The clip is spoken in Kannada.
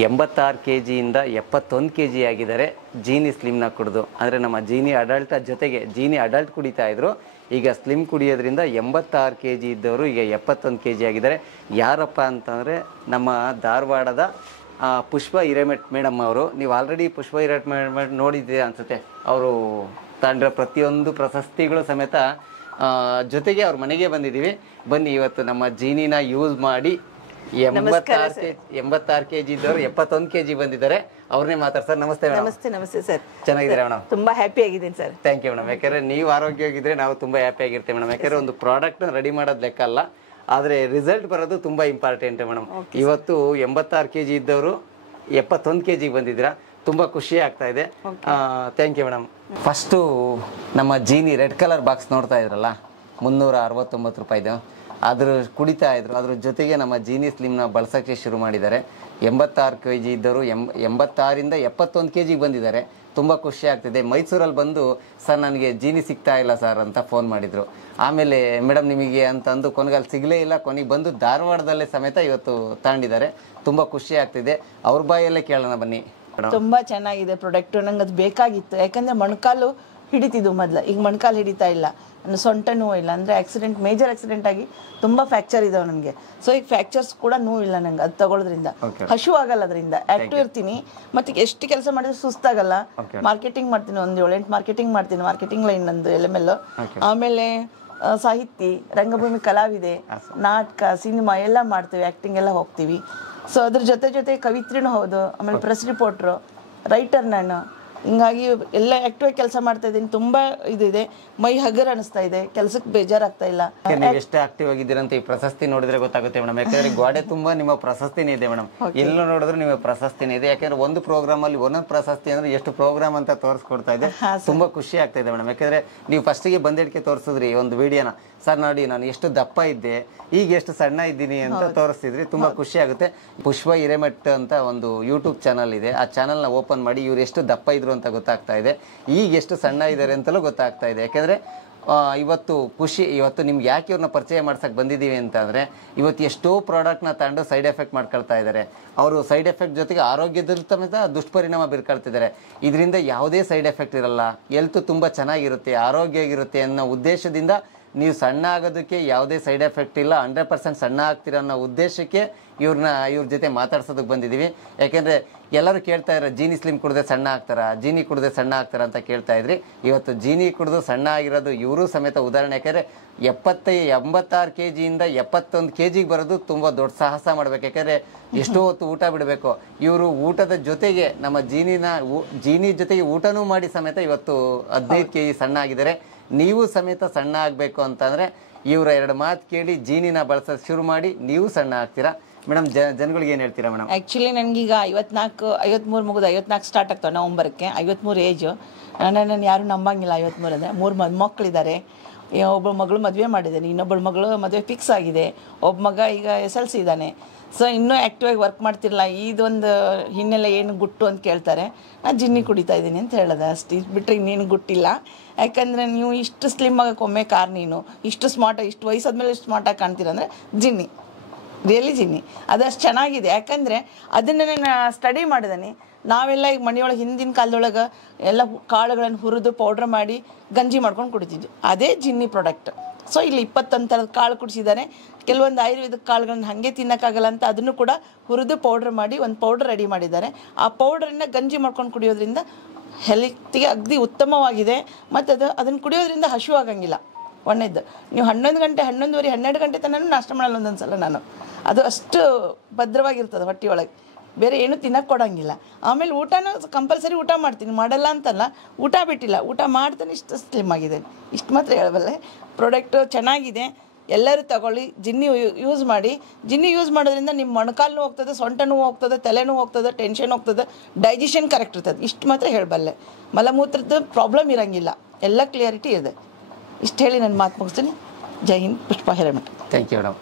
86 kg ಇಂದ 71 kg ಆಗಿದ್ದಾರೆ ಜೀನಿ ಸ್ಲಿಮ್ನ ಕುಡಿದು. ಅಂದರೆ ನಮ್ಮ ಜೀನಿ ಅಡಲ್ಟ್ ಜೊತೆಗೆ ಜೀನಿ ಅಡಲ್ಟ್ ಕುಡಿತಾ ಇದ್ರು, ಈಗ ಸ್ಲಿಮ್ ಕುಡಿಯೋದ್ರಿಂದ 86 kg ಇದ್ದವರು ಈಗ 71 kg ಆಗಿದ್ದಾರೆ. ಯಾರಪ್ಪ ಅಂತಂದರೆ ನಮ್ಮ ಧಾರವಾಡದ ಪುಷ್ಪ ಹಿರೇಮಠ್ ಮೇಡಮ್ ಅವರು. ನೀವು ಆಲ್ರೆಡಿ ಪುಷ್ಪ ಹಿರೇಮಠ್ ನೋಡಿದ್ದೀರಿ ಅನಿಸುತ್ತೆ. ಅವರು ತಂಡ್ರ ಪ್ರತಿಯೊಂದು ಪ್ರಶಸ್ತಿಗಳು ಸಮೇತ ಜೊತೆಗೆ ಅವ್ರ ಮನೆಗೆ ಬಂದಿದ್ದೀವಿ. ಬನ್ನಿ ಇವತ್ತು ನಮ್ಮ ಜೀನಿನ ಯೂಸ್ ಮಾಡಿ 86 kg ಇದ್ದವರು 71 kg ಬಂದಿದ್ದಾರೆ. ಅವ್ರನ್ನೇ ಮಾತಾಡ್ತಾರೆ. ನಮಸ್ತೆ ಮೇಡಮ್. ನಮಸ್ತೆ ಸರ್. ಚೆನ್ನಾಗಿದ್ದೀರಾ ಮೇಡಮ್? ತುಂಬಾ ಹ್ಯಾಪಿ ಆಗಿದ್ದೀನಿ ಸರ್. Thank you madam. ಯಾಕಂದ್ರೆ ನೀವು ಆರೋಗ್ಯವಾಗಿದ್ರೆ ನಾವು ತುಂಬಾ ಹ್ಯಾಪಿ ಆಗಿರ್ತೇವೆ ಮೇಡಮ್. ಯಾಕಂದ್ರೆ ಒಂದು ಪ್ರಾಡಕ್ಟ್ ರೆಡಿ ಮಾಡೋದು ಲೆಕ್ಕ ಅಲ್ಲ, ಆದ್ರೆ ರಿಸಲ್ಟ್ ಬರೋದು ತುಂಬಾ ಇಂಪಾರ್ಟೆಂಟ್ ಮೇಡಮ್. ಇವತ್ತು 86 kg ಇದ್ದವರು 71 kg ಬಂದಿದ್ದೀರಾ, ತುಂಬಾ ಖುಷಿ ಆಗ್ತಾ ಇದೆ. Thank you madam. ಫಸ್ಟು ನಮ್ಮ ಜೀನಿ ರೆಡ್ ಕಲರ್ ಬಾಕ್ಸ್ ನೋಡ್ತಾ ಇದ್ರಲ್ಲ, 369 ರೂಪಾಯಿದು, ಅದ್ರ ಕುಡಿತಾ ಇದ್ರು. ಅದ್ರ ಜೊತೆಗೆ ನಮ್ಮ ಜೀನಿ ಸ್ಲಿಮ್ನ ಬಳಸೋಕ್ಕೆ ಶುರು ಮಾಡಿದ್ದಾರೆ. 86 kg ಇದ್ದವರು 86ರಿಂದ 71 kg ಬಂದಿದ್ದಾರೆ. ತುಂಬ ಖುಷಿ ಆಗ್ತಿದೆ. ಮೈಸೂರಲ್ಲಿ ಬಂದು ಸರ್ ನನಗೆ ಜೀನಿ ಸಿಗ್ತಾ ಇಲ್ಲ ಸರ್ ಅಂತ ಫೋನ್ ಮಾಡಿದರು. ಆಮೇಲೆ ಮೇಡಮ್ ನಿಮಗೆ ಅಂತಂದು ಕೊನೆಗಾಲ ಸಿಗಲೇ ಇಲ್ಲ, ಕೊನೆಗೆ ಬಂದು ಧಾರವಾಡದಲ್ಲೇ ಸಮೇತ ಇವತ್ತು ತಗೊಂಡಿದ್ದಾರೆ. ತುಂಬ ಖುಷಿ ಆಗ್ತಿದೆ. ಅವ್ರ ಬಾಯಲ್ಲೇ ಕೇಳೋಣ ಬನ್ನಿ. ತುಂಬಾ ಚೆನ್ನಾಗಿದೆ ಪ್ರಾಡಕ್ಟ್. ನಂಗೆ ಅದು ಬೇಕಾಗಿತ್ತು. ಯಾಕಂದ್ರೆ ಮೊಣಕಾಲು ಹಿಡಿತಿದ್ದು ಮೊದಲು, ಈಗ ಮೊಣಕಾಲು ಹಿಡಿತಾ ಇಲ್ಲ. ನನ್ನ ಸೊಂಟ ನೋವು ಇಲ್ಲ, ಅಂದರೆ ಮೇಜರ್ ಆಕ್ಸಿಡೆಂಟ್ ಆಗಿ ತುಂಬ ಫ್ರ್ಯಾಕ್ಚರ್ ಇದಾವೆ ನನಗೆ. ಸೊ ಈಗ ಫ್ರ್ಯಾಕ್ಚರ್ಸ್ ಕೂಡ ನೋವು ಇಲ್ಲ ನಂಗೆ ಅದು ತಗೊಳ್ಳೋದ್ರಿಂದ. ಹಶು ಆಗಲ್ಲ, ಅದರಿಂದ ಆಕ್ಟಿವ್ ಇರ್ತೀನಿ. ಮತ್ತೆ ಎಷ್ಟು ಕೆಲಸ ಮಾಡಿದ್ರೆ ಸುಸ್ತಾಗಲ್ಲ. ಮಾರ್ಕೆಟಿಂಗ್ ಮಾಡ್ತೀನಿ, ಒಂದು 7-8 ಮಾರ್ಕೆಟಿಂಗ್ ಮಾಡ್ತೀನಿ. ಮಾರ್ಕೆಟಿಂಗ್ ಲೈನ್ ನಂದು LML. ಆಮೇಲೆ ಸಾಹಿತಿ, ರಂಗಭೂಮಿ ಕಲಾವಿದೆ, ನಾಟಕ, ಸಿನಿಮಾ ಎಲ್ಲ ಮಾಡ್ತೀವಿ, ಆ್ಯಕ್ಟಿಂಗ್ ಎಲ್ಲ ಹೋಗ್ತೀವಿ. ಸೊ ಅದ್ರ ಜೊತೆ ಕವಿತ್ರಿನೂ ಹೌದು. ಆಮೇಲೆ ಪ್ರೆಸ್ ರಿಪೋರ್ಟ್ರು, ರೈಟರ್ ನಾನು. ಹಿಂಗಾಗಿ ಎಲ್ಲ ಆಕ್ಟಿವ್ ಕೆಲಸ ಮಾಡ್ತಾ ಇದ್ದೀನಿ. ತುಂಬಾ ಇದೆ, ಮೈ ಹಗರ್ ಅನಿಸ್ತಾ ಇದೆ, ಕೆಲಸಕ್ಕೆ ಬೇಜಾರಾಗ್ತಾ ಇಲ್ಲ. ನೀವು ಎಷ್ಟು ಆಕ್ಟಿವ್ ಆಗಿದ್ದೀರಾ ಅಂತ ಈ ಪ್ರಶಸ್ತಿ ನೋಡಿದ್ರೆ ಗೊತ್ತಾಗುತ್ತೆ ಮೇಡಮ್. ಯಾಕಂದ್ರೆ ಗೋಡೆ ತುಂಬಾ ನಿಮ್ಮ ಪ್ರಶಸ್ತಿನೇ ಇದೆ ಮೇಡಮ್. ಎಲ್ಲ ನೋಡಿದ್ರೆ ನಿಮ್ಮ ಪ್ರಶಸ್ತಿನೇ ಇದೆ. ಯಾಕಂದ್ರೆ ಒಂದು ಪ್ರೋಗ್ರಾಮ್ ಅಲ್ಲಿ ಒಂದೊಂದು ಪ್ರಶಸ್ತಿ ಅಂದ್ರೆ ಎಷ್ಟು ಪ್ರೋಗ್ರಾಮ್ ಅಂತ ತೋರಿಸ್ಕೊಡ್ತಾ ಇದೆ. ತುಂಬಾ ಖುಷಿ ಆಗ್ತಾ ಇದೆ ಮೇಡಮ್. ಯಾಕಂದ್ರೆ ನೀವು ಫಸ್ಟಿಗೆ ಬಂದಿಡ್ಕೆ ತೋರಿಸಿದ್ರಿ ಒಂದು ವಿಡಿಯೋನ, ಸರ್ ನೋಡಿ ನಾನು ಎಷ್ಟು ದಪ್ಪ ಇದ್ದೆ, ಈಗ ಎಷ್ಟು ಸಣ್ಣ ಇದ್ದೀನಿ ಅಂತ ತೋರಿಸ್ತಿದ್ರಿ. ತುಂಬಾ ಖುಷಿ ಆಗುತ್ತೆ. ಪುಷ್ಪ ಹಿರೇಮಠ್ ಅಂತ ಒಂದು ಯೂಟ್ಯೂಬ್ ಚಾನಲ್ ಇದೆ. ಆ ಚಾನಲ್ನ ಓಪನ್ ಮಾಡಿ ಇವ್ರು ಎಷ್ಟು ದಪ್ಪ ಇದ್ರು ಅಂತ ಗೊತ್ತಾಗ್ತಾ ಇದೆ, ಈಗ ಎಷ್ಟು ಸಣ್ಣ ಇದ್ದಾರೆ ಅಂತಲೂ ಗೊತ್ತಾಗ್ತಾ ಇದೆ. ಯಾಕೆಂದರೆ ಇವತ್ತು ಖುಷಿ. ಇವತ್ತು ನಿಮ್ಗೆ ಯಾಕೆ ಇವ್ರನ್ನ ಪರಿಚಯ ಮಾಡ್ಸಕ್ಕೆ ಬಂದಿದ್ದೀವಿ ಅಂತಂದರೆ, ಇವತ್ತು ಎಷ್ಟೋ ಪ್ರಾಡಕ್ಟ್ನ ತಗೊಂಡು ಸೈಡ್ ಎಫೆಕ್ಟ್ ಮಾಡ್ಕೊಳ್ತಾ ಇದ್ದಾರೆ. ಅವರು ಸೈಡ್ ಎಫೆಕ್ಟ್ ಜೊತೆಗೆ ಆರೋಗ್ಯದಲ್ಲಿ ಸಮೇತ ದುಷ್ಪರಿಣಾಮ ಬೀರ್ಕೊಳ್ತಿದ್ದಾರೆ. ಇದರಿಂದ ಯಾವುದೇ ಸೈಡ್ ಎಫೆಕ್ಟ್ ಇರಲ್ಲ, ಹೆಲ್ತ್ ತುಂಬ ಚೆನ್ನಾಗಿರುತ್ತೆ, ಆರೋಗ್ಯ ಆಗಿರುತ್ತೆ ಅನ್ನೋ ಉದ್ದೇಶದಿಂದ ನೀವು ಸಣ್ಣ ಆಗೋದಕ್ಕೆ ಯಾವುದೇ ಸೈಡ್ ಎಫೆಕ್ಟ್ ಇಲ್ಲ, 100% ಸಣ್ಣ ಆಗ್ತೀರ ಅನ್ನೋ ಉದ್ದೇಶಕ್ಕೆ ಇವ್ರ ಜೊತೆ ಮಾತಾಡ್ಸೋದಕ್ಕೆ ಬಂದಿದ್ದೀವಿ. ಯಾಕೆಂದರೆ ಎಲ್ಲರೂ ಕೇಳ್ತಾ ಇದ್ದಾರೆ ಜೀನಿ ಸ್ಲಿಮ್ ಕುಡಿದ್ರೆ ಸಣ್ಣ ಆಗ್ತಾರ, ಜೀನಿ ಕುಡಿದ್ರೆ ಸಣ್ಣ ಆಗ್ತಾರ ಅಂತ ಕೇಳ್ತಾ ಇದ್ರಿ. ಇವತ್ತು ಜೀನಿ ಕುಡಿದು ಸಣ್ಣ ಆಗಿರೋದು ಇವರು ಸಮೇತ ಉದಾಹರಣೆ. ಯಾಕೆಂದರೆ 86 kg ಇಂದ 71 kg ಬರೋದು ತುಂಬ ದೊಡ್ಡ ಸಾಹಸ ಮಾಡ್ಬೇಕು. ಯಾಕೆಂದರೆ ಎಷ್ಟೋ ಹೊತ್ತು ಊಟ ಬಿಡಬೇಕು. ಇವರು ಊಟದ ಜೊತೆಗೆ ನಮ್ಮ ಜೀನಿ ಜೊತೆಗೆ ಊಟನೂ ಮಾಡಿ ಸಮೇತ ಇವತ್ತು 15 kg ಸಣ್ಣ ಆಗಿದ್ದಾರೆ. ನೀವು ಸಮೇತ ಸಣ್ಣ ಆಗಬೇಕು ಅಂತಂದರೆ ಇವರ 2 ಮಾತು ಕೇಳಿ ಜೀನಿನ ಬಳಸೋದು ಶುರು ಮಾಡಿ, ನೀವು ಸಣ್ಣ ಆಗ್ತೀರಾ. ಮೇಡಮ್ ಜನಗಳಿಗೆ ಏನು ಹೇಳ್ತೀರಾ ಮೇಡಮ್? ಆ್ಯಕ್ಚುಲಿ ನನಗೀಗ 53 ಮುಗಿದು 54 ಸ್ಟಾರ್ಟ್ ಆಗ್ತಾವೆ ನವಂಬರ್ಗೆ. 53 ಏಜು. ನನ್ನ ಯಾರು ನಂಬಂಗಿಲ್ಲ. 53 ಅಂದರೆ 3 ಮಕ್ಕಳಿದ್ದಾರೆ. ಒಬ್ಬ ಮಗಳು ಮದುವೆ ಮಾಡಿದ್ದೀನಿ, ಇನ್ನೊಬ್ಬಳು ಮಗಳು ಮದುವೆ ಫಿಕ್ಸ್ ಆಗಿದೆ, ಒಬ್ಬ ಮಗ ಈಗ SLC ಇದ್ದಾನೆ. ಸೊ ಇನ್ನೂ ಆ್ಯಕ್ಟಿವ್ ಆಗಿ ವರ್ಕ್ ಮಾಡ್ತಿರಲ್ಲ. ಇದೊಂದು ಹಿನ್ನೆಲೆ ಏನು ಗುಟ್ಟು ಅಂತ ಕೇಳ್ತಾರೆ. ನಾನು ಜಿನ್ನಿ ಕುಡಿತಾ ಇದ್ದೀನಿ ಅಂತ ಹೇಳೋದು ಅಷ್ಟು. ಇದು ಬಿಟ್ಟರೆ ಇನ್ನೇನು ಗುಟ್ಟಿಲ್ಲ. ಯಾಕಂದರೆ ನೀವು ಇಷ್ಟು ಸ್ಲಿಮ್ ಆಗೋಕೆ ಒಮ್ಮೆ ನೀನು ಇಷ್ಟು ಸ್ಮಾರ್ಟಾಗಿ, ಇಷ್ಟು ವಯಸ್ಸಾದ್ಮೇಲೆ ಇಷ್ಟು ಸ್ಮಾರ್ಟಾಗಿ ಕಾಣ್ತೀರಂದರೆ ಜಿನ್ನಿ, ರಿಯಲಿ ಜಿನ್ನಿ ಅದಷ್ಟು ಚೆನ್ನಾಗಿದೆ. ಯಾಕಂದರೆ ಅದನ್ನೇ ನಾನು ಸ್ಟಡಿ ಮಾಡಿದ್ದೀನಿ. ನಾವೆಲ್ಲ ಈಗ ಮನೆಯೊಳಗೆ ಹಿಂದಿನ ಕಾಲದೊಳಗೆ ಎಲ್ಲ ಕಾಳುಗಳನ್ನು ಹುರಿದು ಪೌಡ್ರ್ ಮಾಡಿ ಗಂಜಿ ಮಾಡ್ಕೊಂಡು ಕುಡಿತಿದ್ವಿ. ಅದೇ ಜಿನ್ನಿ ಪ್ರಾಡಕ್ಟ್. ಸೊ ಇಲ್ಲಿ 21 ಥರದ ಕಾಳು ಕುಡಿಸಿದ್ದಾರೆ. ಕೆಲವೊಂದು ಆಯುರ್ವೇದಿಕ್ ಕಾಳುಗಳನ್ನ ಹಾಗೆ ತಿನ್ನೋಕ್ಕಾಗಲ್ಲ ಅಂತ ಅದನ್ನು ಕೂಡ ಹುರಿದು ಪೌಡ್ರ್ ಮಾಡಿ ಒಂದು ಪೌಡ್ರ್ ರೆಡಿ ಮಾಡಿದ್ದಾರೆ. ಆ ಪೌಡ್ರನ್ನು ಗಂಜಿ ಮಾಡ್ಕೊಂಡು ಕುಡಿಯೋದ್ರಿಂದ ಹೆಲ್ತಿಗೆ ಅಗದಿ ಉತ್ತಮವಾಗಿದೆ. ಮತ್ತು ಅದನ್ನು ಕುಡಿಯೋದ್ರಿಂದ ಹಸಿವು ಆಗಂಗಿಲ್ಲ. ಒಳ್ಳೆಯದು. ನೀವು 11 ಗಂಟೆ 11:30 12 ಗಂಟೆ ತನಕ ನಾಷ್ಟ ಮಾಡಲ್ಲ ಒಂದೊಂದು ಸಲ ನಾನು. ಅದು ಅಷ್ಟು ಭದ್ರವಾಗಿರ್ತದೆ ಹೊಟ್ಟೆಯೊಳಗೆ, ಬೇರೆ ಏನೂ ತಿನ್ನೋಕ್ಕೆ ಕೊಡೋಂಗಿಲ್ಲ. ಆಮೇಲೆ ಊಟನೂ ಕಂಪಲ್ಸರಿ ಊಟ ಮಾಡ್ತೀನಿ, ಮಾಡಲ್ಲ ಅಂತಲ್ಲ, ಊಟ ಬಿಟ್ಟಿಲ್ಲ, ಊಟ ಮಾಡ್ತಾನೆ ಇಷ್ಟು ಸ್ಲಿಮ್ ಆಗಿದೆ. ಇಷ್ಟು ಮಾತ್ರ ಹೇಳಬಲ್ಲೆ. ಪ್ರಾಡಕ್ಟು ಚೆನ್ನಾಗಿದೆ, ಎಲ್ಲರೂ ತಗೊಳ್ಳಿ, ಜಿನ್ನಿ ಯೂಸ್ ಮಾಡಿ. ಜಿನ್ನಿ ಯೂಸ್ ಮಾಡೋದ್ರಿಂದ ನಿಮ್ಮ ಮೊಣಕಾಲು ಹೋಗ್ತದೆ, ಸೊಂಟನೂ ಹೋಗ್ತದೆ, ತಲೆನೂ ಹೋಗ್ತದೆ, ಟೆನ್ಷನ್ ಹೋಗ್ತದೆ, ಡೈಜೆಷನ್ ಕರೆಕ್ಟ್ ಇರ್ತದೆ. ಇಷ್ಟು ಮಾತ್ರ ಹೇಳಬಲ್ಲೆ. ಮಲಮೂತ್ರದ ಪ್ರಾಬ್ಲಮ್ ಇರೋಂಗಿಲ್ಲ, ಎಲ್ಲ ಕ್ಲಿಯರಿಟಿ ಇದೆ. ಇಷ್ಟು ಹೇಳಿ ನನ್ನ ಮಾತು ಮುಗಿಸ್ತೀನಿ. Jai Hind, Pushpa Hiremath. Thank you madam.